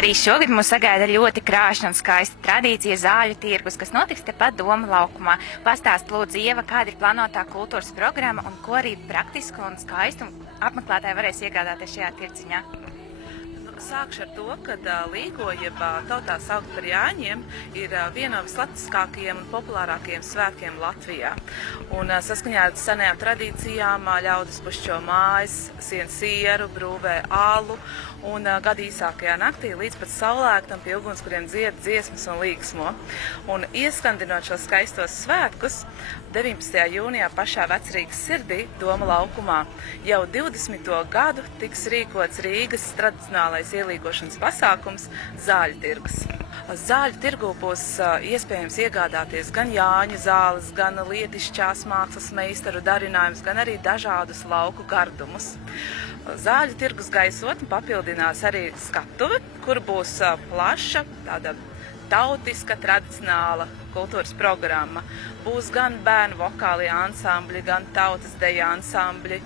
Arī šogad mūs sagaida ļoti krāšņa un skaista tradīcija zāļu tirgus, kas notiks tepat Doma laukumā. Pastāst lūdzu, Ieva, kāda ir plānotā kultūras programma un ko arī praktisku un skaistu apmeklētāji varēs iegādāties šajā tirdziņā? Sākšu ar to, ka Līgo, jeb tautā saukt par Jāņiem, ir viena no vislatviskākajiem un populārākajiem svētkiem Latvijā. Un saskaņā ar senajām tradīcijām ļaudis pušķo mājas, sien sieru, brūvē alu un gada īsākajā naktī līdz pat saulēktam pie ugunskuriem dzied dziesmas un līksmo. Un ieskandinot šos skaistos svētkus, 19. jūnijā pašā Vecrīgas sirdī, Doma laukumā, jau 20. gadu tiks rīkots Rīgas tradicionālais ielīgošanas pasākums Zāļu tirgus. Zāļu tirgū būs iespējams iegādāties gan Jāņu zāles, gan lietišķās mākslas meistaru darinājumus, gan arī dažādus lauku gardumus. Zāļu tirgus gaisotni papildinās arī skatuve, kur būs plaša, tāda tautiska, tradicionāla kultūras programma. Būs gan bērnu vokālie ansambļi, gan tautas deja ansambļi.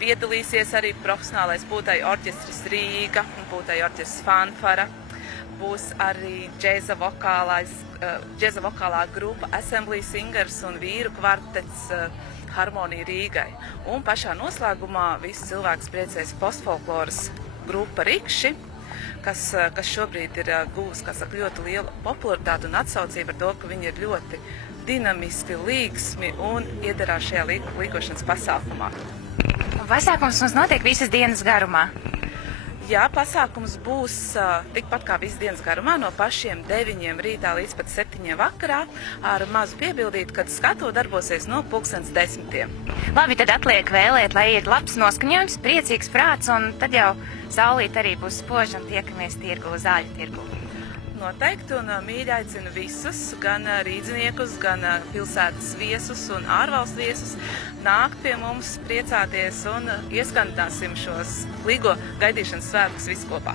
Piedalīsies arī profesionālais pūtēju orķestris Rīga un pūtēju orķestris Fanfara. Būs arī džeza vokālā grupa Assembly Singers un vīru kvartets Harmonija Rīgai. Un pašā noslēgumā visi cilvēks priecēs postfolkloras grupa Rikši, kas šobrīd ir guvusi, ļoti lielu popularitāti un atsaucību ar to, ka viņi ir ļoti dinamiski, līksmi un iedarās šajā līgošanas pasākumā. Pasākums mums notiek visas dienas garumā. Jā, pasākums būs tikpat kā visas dienas garumā, no pašiem 9 rītā līdz pat 7 vakarā, ar mazu piebildītu, kad skatu darbosies no 10:00. Labi, tad atliek vēlēt, lai ir labs noskaņojums, priecīgs prāts, un tad jau saulīt arī būs spoža un tiekamies tirgu, Zāļu tirgu. Noteikti, un mīļi aicinu visus, gan rīdziniekus, gan pilsētas viesus un ārvalstu viesus, nākt pie mums, priecāties un ieskandināsim šos līgo gaidīšanas svētkus visu kopā.